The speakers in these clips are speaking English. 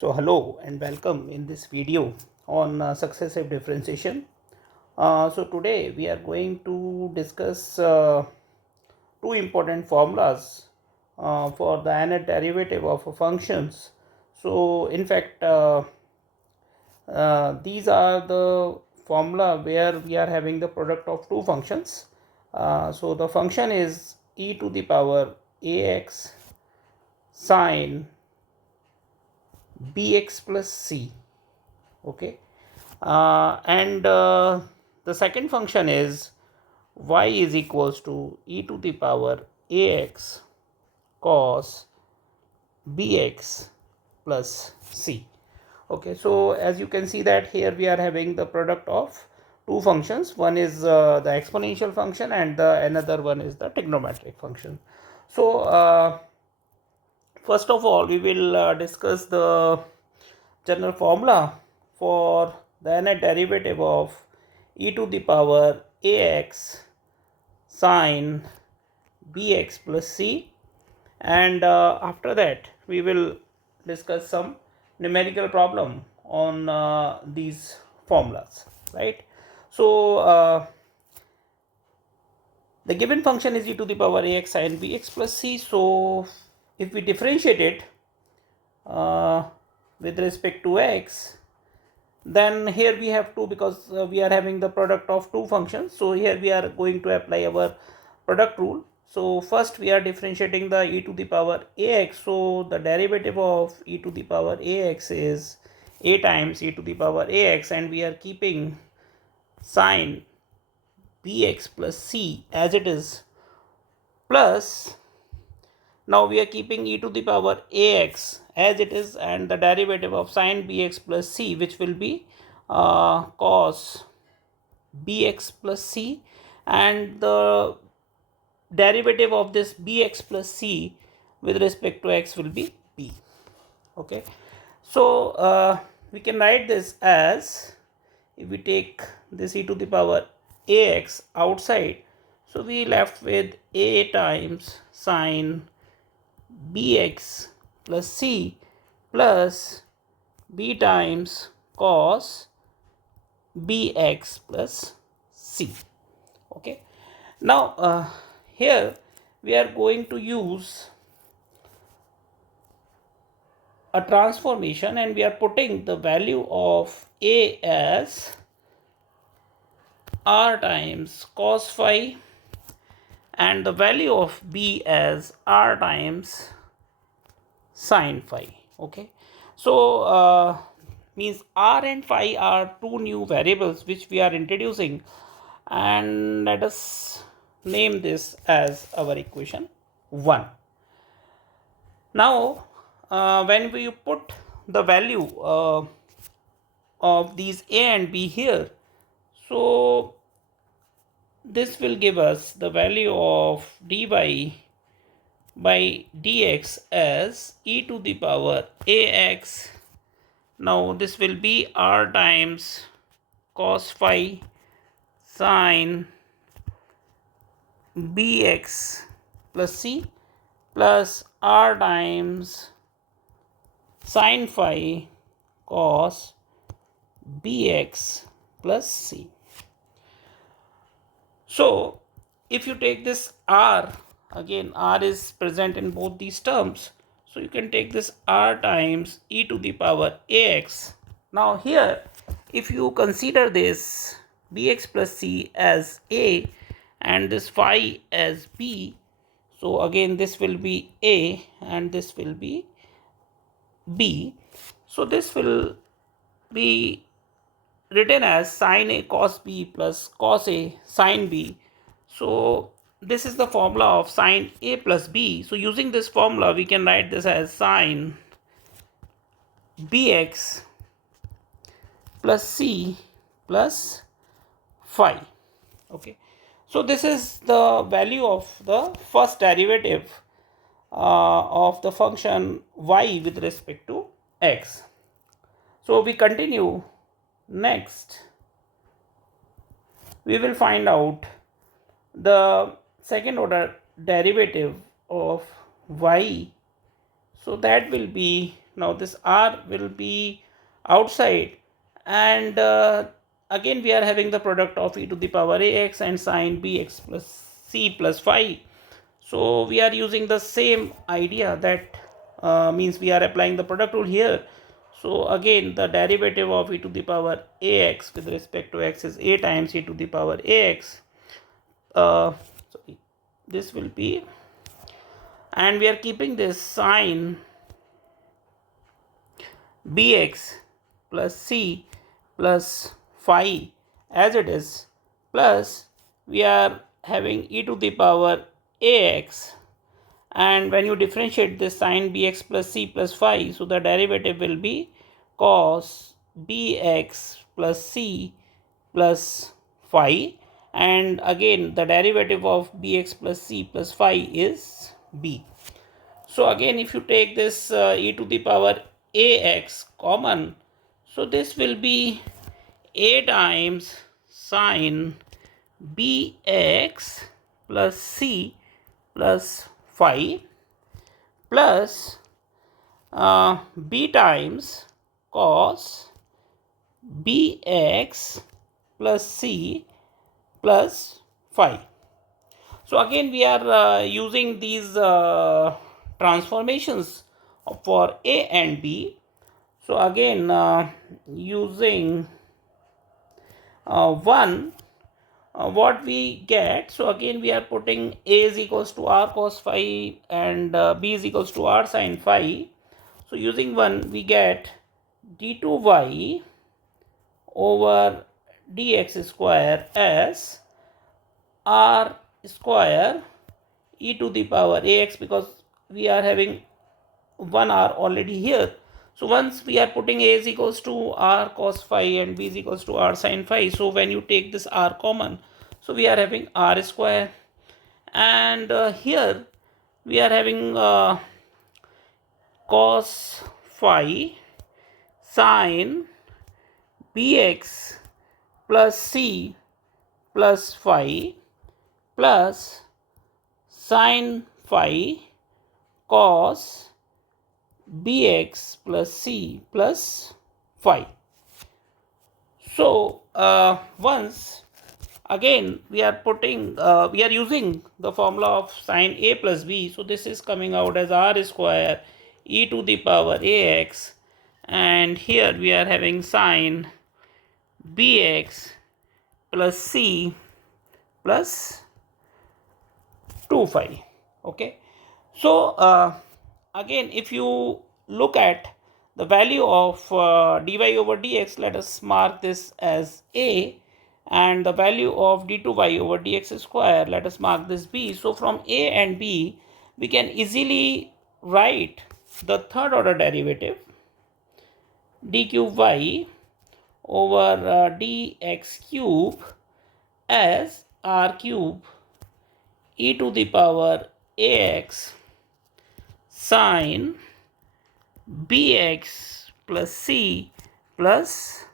So hello and welcome in this video on successive differentiation. So today we are going to discuss two important formulas for the nth derivative of functions. So in fact these are the formula where we are having the product of two functions. So the function is e to the power ax sine bx plus c. Okay, and the second function is y is equals to e to the power ax cos bx plus c. Okay, so as you can see that here we are having the product of two functions. One is the exponential function and the another one is the trigonometric function. So first of all we will discuss the general formula for the nth derivative of e to the power ax sine bx plus c, and after that we will discuss some numerical problem on these formulas, right? So the given function is e to the power ax sine bx plus c. So if we differentiate it with respect to x, then here we have to, because we are having the product of two functions, so here we are going to apply our product rule. So first we are differentiating the e to the power ax, so the derivative of e to the power ax is a times e to the power ax, and we are keeping sine bx plus c as it is, plus now we are keeping e to the power ax as it is, and the derivative of sine bx plus c, which will be cos bx plus c, and the derivative of this bx plus c with respect to x will be b. Okay, so we can write this as, if we take this e to the power ax outside, so we left with a times sine bx plus c plus b times cos bx plus c. Okay, now here we are going to use a transformation, and we are putting the value of a as r times cos phi and the value of b as r times sine phi. Okay, so means r and phi are two new variables which we are introducing, and let us name this as our equation 1. Now when we put the value of these a and b here, so this will give us the value of dy by dx as e to the power ax. Now this will be r times cos phi sine bx plus c plus r times sine phi cos bx plus c. So if you take this r, again r is present in both these terms, so you can take this r times e to the power ax. Now here if you consider this bx plus c as a and this phi as b, so again this will be a and this will be b. So this will be written as sine a cos b plus cos a sine b. So this is the formula of sine a plus b. So using this formula we can write this as sine bx plus c plus phi. Okay, so this is the value of the first derivative of the function y with respect to x. So we continue. Next we will find out the second order derivative of y, so that will be Now this r will be outside, and again we are having the product of e to the power ax and sine bx plus c plus phi. So we are using the same idea, that means we are applying the product rule here. So again the derivative of e to the power ax with respect to x is a times e to the power ax. Sorry, this will be, and we are keeping this sine bx plus c plus phi as it is, plus we are having e to the power ax, and when you differentiate this sine bx plus c plus phi, so the derivative will be cos bx plus c plus phi, and again the derivative of bx plus c plus phi is b. So again if you take this e to the power ax common, so this will be a times sine bx plus c plus phi plus b times cos bx plus c plus phi. So again we are using these transformations for a and b. So again using 1, what we get, so again we are putting a is equals to r cos phi and b is equals to r sin phi. So using 1 we get d2y over dx square as r square e to the power ax, because we are having 1 r already here. So once we are putting a is equals to r cos phi and b is equals to r sin phi, so when you take this r common, so we are having r square, and here we are having cos phi sin bx plus c plus phi plus sin phi cos bx plus c plus phi. So once again we are putting we are using the formula of sin a plus b, so this is coming out as r square e to the power ax, and here we are having sin bx plus c plus 2 phi. Okay, so again if you look at the value of dy over dx, let us mark this as a, and the value of d2y over dx square, let us mark this b. So from a and b we can easily write the third order derivative d cube y over dx cube as r cube e to the power ax sin bx plus c plus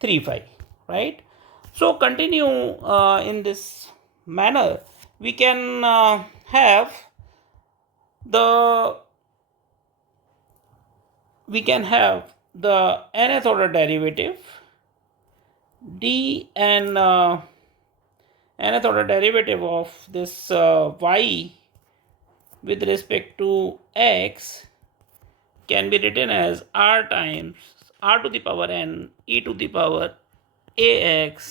3 phi, right? So continue in this manner. We can have the nth order derivative nth order derivative of this y with respect to x can be written as r times r to the power n e to the power ax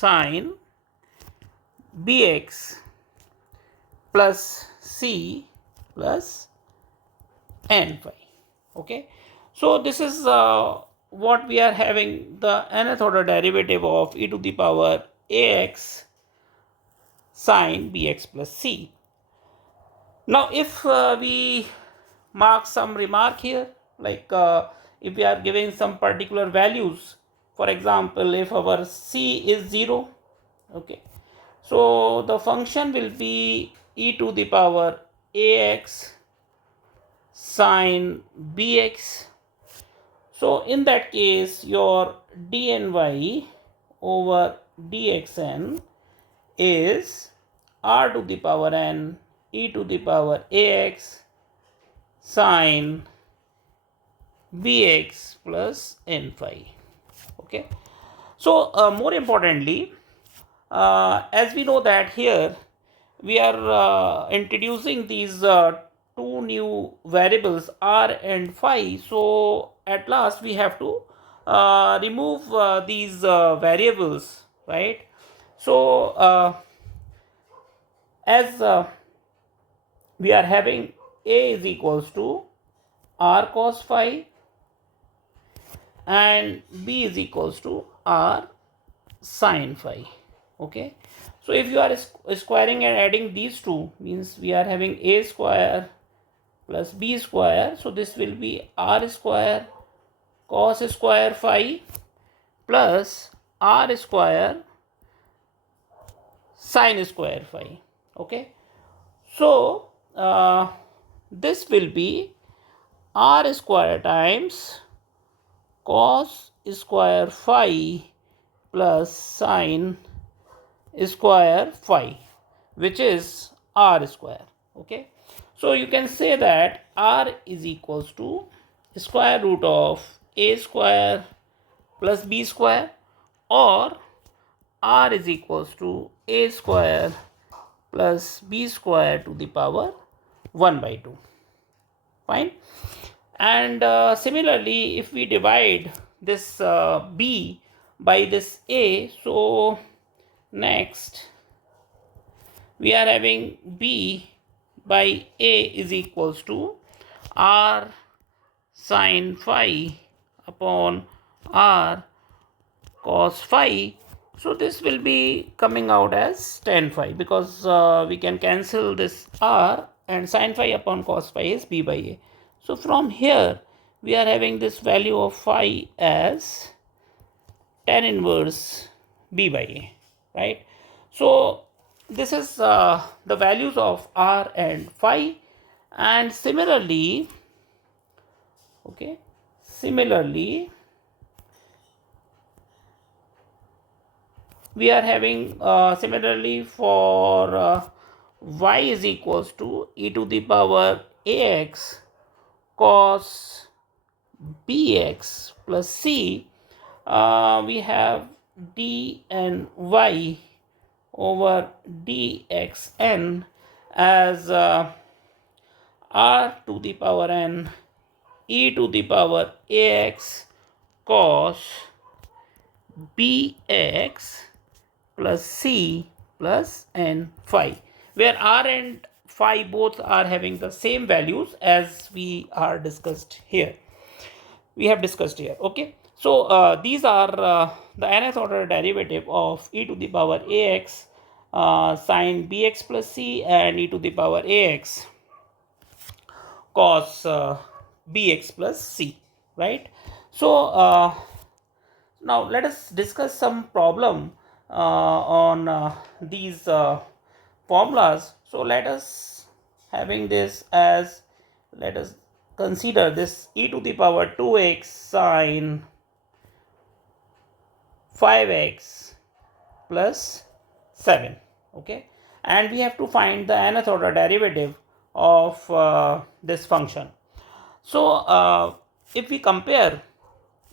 sin bx plus c plus n phi. Okay, so this is what we are having, the nth order derivative of e to the power ax sin bx plus c. Now if we mark some remark here, like if we are giving some particular values, for example if our c is 0, okay, so the function will be e to the power ax sin bx. So in that case your dny over dxn is r to the power n e to the power ax sin bx plus n phi. Okay. So more importantly, as we know that here we are introducing these two new variables r and phi. So at last we have to remove these variables, right? So as we are having a is equals to r cos phi and b is equals to r sin phi. Okay. So if you are squaring and adding these two, means we are having a square plus b square. So this will be r square cos square phi plus r square sin square phi. Okay. So this will be r square times cos square phi plus sin square phi, which is r square. Okay. So you can say that r is equals to square root of a square plus b square, or r is equals to a square plus b square to the power 1 by 2. Fine. And similarly, if we divide this b by this a, so next we are having b by a is equals to r sin phi upon r cos phi. So this will be coming out as tan phi, because we can cancel this r, and sin phi upon cos phi is b by a. So from here we are having this value of phi as tan inverse b by a, right? So this is the values of r and phi. And similarly, okay, similarly we are having similarly for y is equals to e to the power ax cos bx plus c. We have d and y over dxn as r to the power n e to the power ax cos bx plus c plus n phi, where r and phi both are having the same values as we are discussed here. We have discussed here. Okay. So these are the nth order derivative of e to the power ax sin bx plus c and e to the power ax cos bx plus c, right? So now let us discuss some problem on these formulas. So let us having this as, let us consider this e to the power 2x sine 5x plus 7. Okay. And we have to find the nth order derivative of this function. So if we compare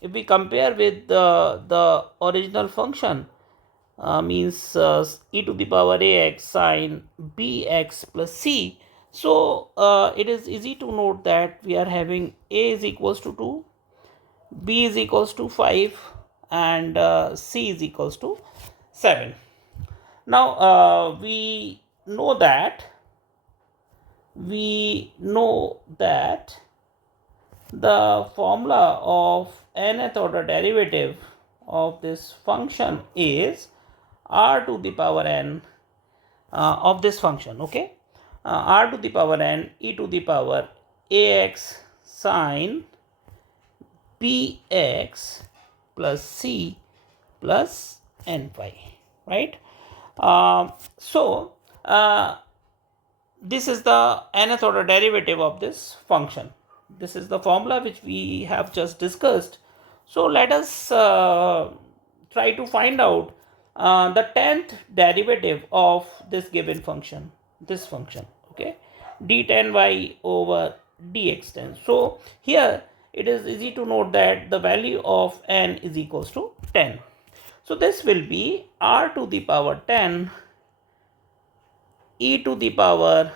with the original function, means e to the power ax sine bx plus c. So it is easy to note that we are having a is equals to 2, b is equals to 5, and c is equals to 7. Now we know that the formula of nth order derivative of this function is r to the power n of this function. Okay. R to the power n e to the power ax sine bx plus c plus n phi, right? So this is the nth order derivative of this function. This is the formula which we have just discussed. So let us try to find out the 10th derivative of this given function, this function. Okay, d tan y over dx tan. So here it is easy to note that the value of n is equals to 10. So this will be r to the power 10 e to the power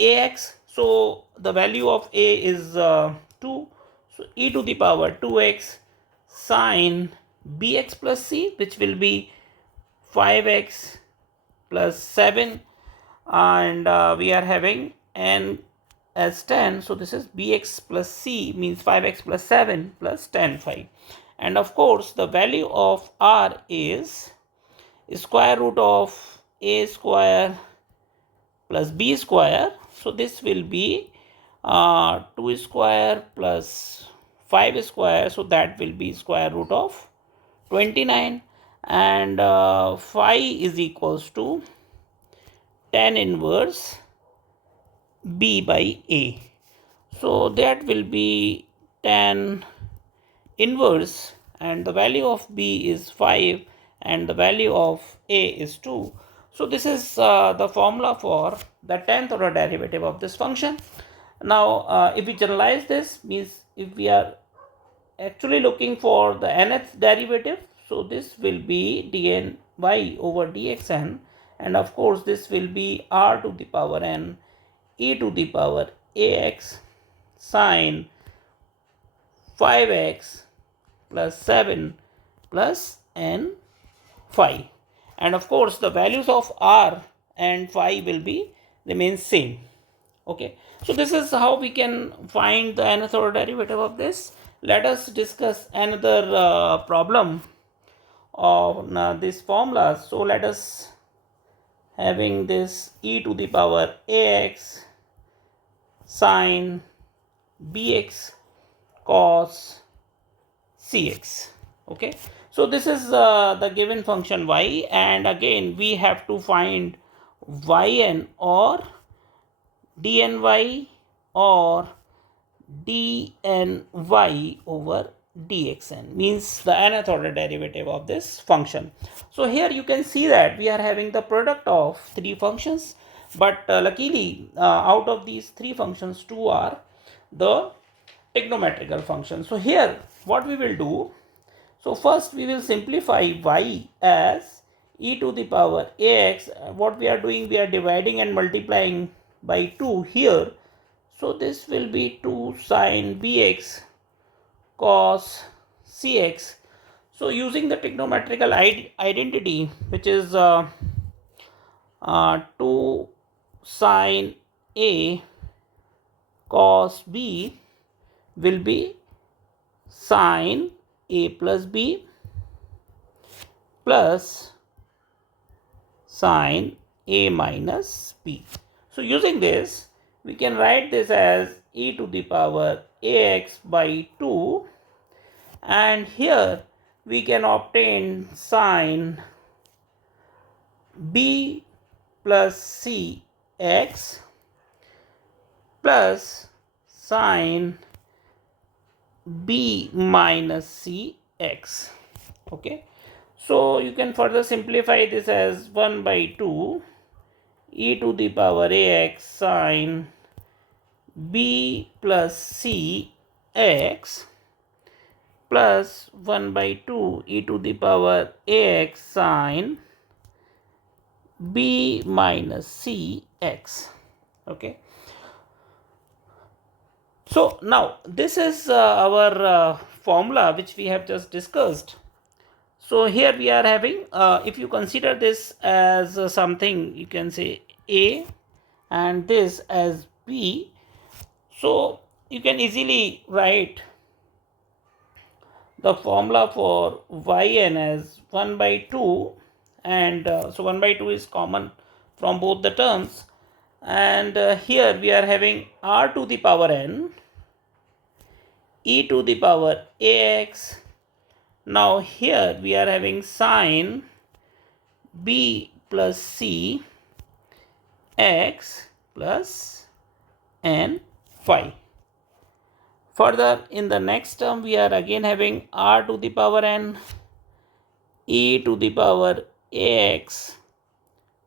ax. So the value of a is 2. So e to the power 2x sine bx plus c, which will be 5x plus 7, and we are having n as 10. So this is bx plus c, means 5x plus 7 plus 10 5. And of course the value of r is square root of a square plus b square. So this will be 2 square plus 5 square. So that will be square root of 29, and phi is equals to 10 inverse b by a. So that will be 10 inverse, and the value of b is 5 and the value of a is 2. So this is the formula for the 10th order derivative of this function. Now if we generalize this, means if we are actually looking for the nth derivative, so this will be dn y over dxn, and of course this will be r to the power n e to the power ax sine 5x plus 7 plus n phi, and of course the values of r and phi will be remain same. Okay, so this is how we can find the nth order derivative of this. Let us discuss another problem of this formula. So let us having this e to the power ax sine bx cos cx. Okay, so this is the given function y, and again we have to find yn or dny or dny over dxn, means the nth order derivative of this function. So here you can see that we are having the product of three functions, but luckily out of these three functions, two are the trigonometrical functions. So here what we will do, so first we will simplify y as e to the power ax. What we are doing, we are dividing and multiplying by 2 here. So this will be 2 sine bx cos cx. So using the trigonometrical identity, which is 2 sine a cos b will be sine a plus b plus sine a minus b. So using this, we can write this as e to the power ax by 2, and here we can obtain sine b plus c x plus sine b minus c x. Okay, so you can further simplify this as 1 by 2 e to the power ax sine b plus c x plus 1 by 2 e to the power ax sine b minus c x. Okay, so now this is our formula which we have just discussed. So here we are having, if you consider this as something, you can say a and this as b, so you can easily write the formula for yn as 1 by 2, and so 1 by 2 is common from both the terms, and here we are having r to the power n e to the power ax. Now here we are having sine b plus c x plus n phi. Further, in the next term we are again having r to the power n e to the power ax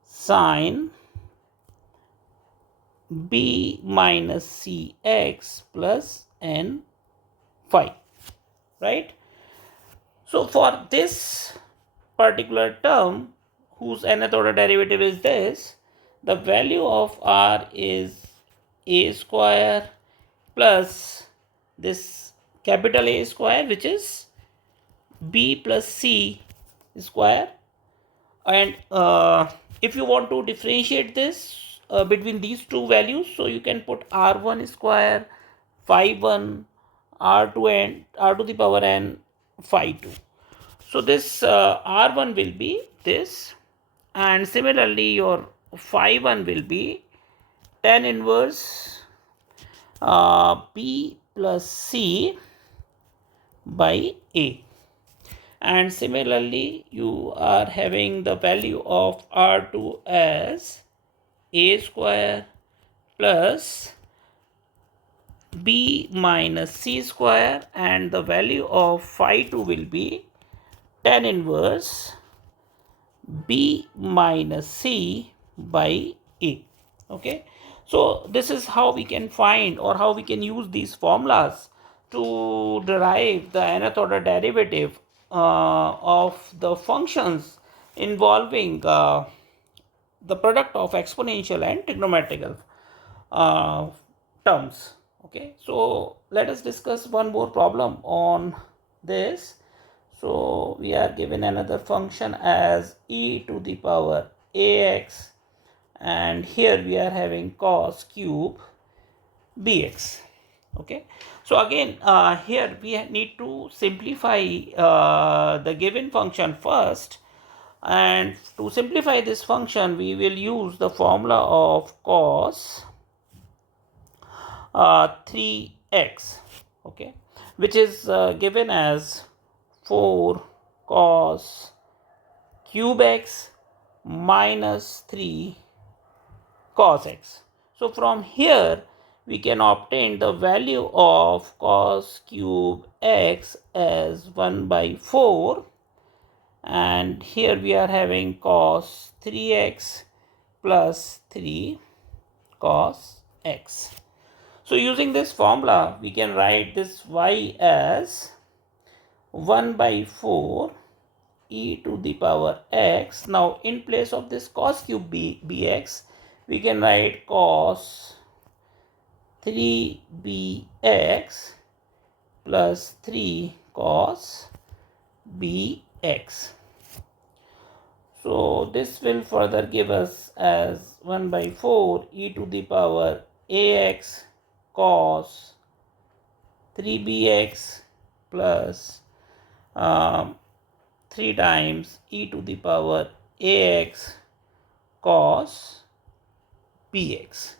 sine b minus c x plus n phi, right? So for this particular term whose nth order derivative is this, the value of r is a square plus this capital A square, which is b plus c square. And if you want to differentiate this between these two values, so you can put r1 square phi 1 r2 and r to the power n phi 2. So this r1 will be this, and similarly your phi 1 will be tan inverse b plus c by a. And similarly you are having the value of r2 as a square plus b minus c square, and the value of phi 2 will be tan inverse b minus c by a. Okay, so this is how we can find, or how we can use these formulas to derive the nth order derivative of the functions involving the product of exponential and trigonometrical uh, terms. Okay, so let us discuss one more problem on this. So we are given another function as e to the power ax, and here we are having cos cube bx. Okay, so again here we need to simplify the given function first, and to simplify this function we will use the formula of cos 3x, okay, which is given as 4 cos cube x minus 3 cos x. So from here we can obtain the value of cos cube x as 1 by 4, and here we are having cos 3x plus 3 cos x. So using this formula we can write this y as 1 by 4 e to the power x. Now in place of this cos cube bx we can write cos 3bx plus 3 cos bx. So this will further give us as 1 by 4 e to the power ax cos 3bx plus 3 times e to the power ax cos bx.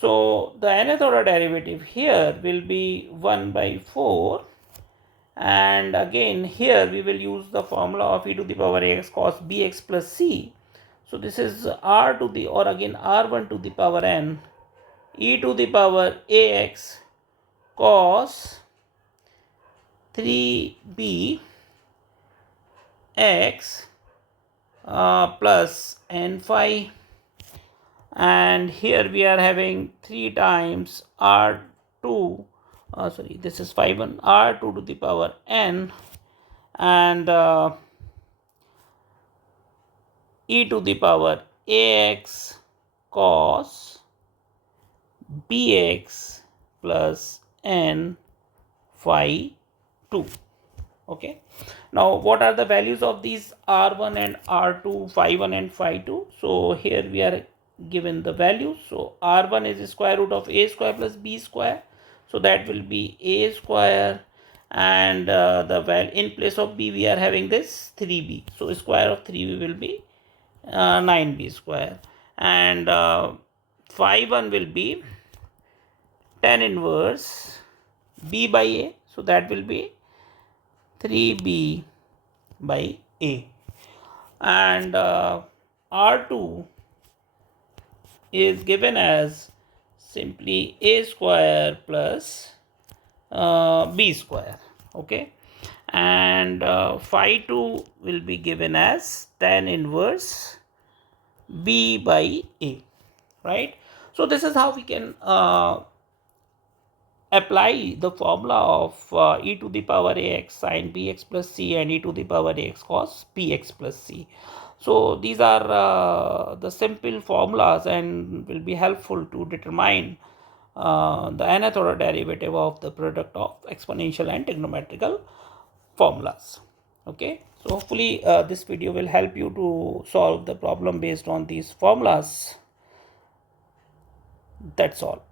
So the nth order derivative here will be 1 by 4, and again here we will use the formula of e to the power ax cos bx plus c. So this is r to the, or again r1 to the power n e to the power ax cos 3b x plus n phi, and here we are having 3 times r2, this is phi 1, r2 to the power n, and e to the power ax cos bx plus n phi 2. Okay, now what are the values of these r1 and r2, phi 1 and phi 2? So here we are given the values. So r1 is the square root of a square plus b square, so that will be a square, and in place of b we are having this 3b, so square of 3b will be 9b square, and phi 1 will be tan inverse b by a, so that will be 3b by a, and r2 is given as simply a square plus b square. Okay, and phi 2 will be given as tan inverse b by a, right? So this is how we can apply the formula of e to the power ax sin bx plus c and e to the power ax cos bx plus c. So these are the simple formulas and will be helpful to determine the nth order derivative of the product of exponential and trigonometrical formulas. Okay, so hopefully this video will help you to solve the problem based on these formulas. That's all.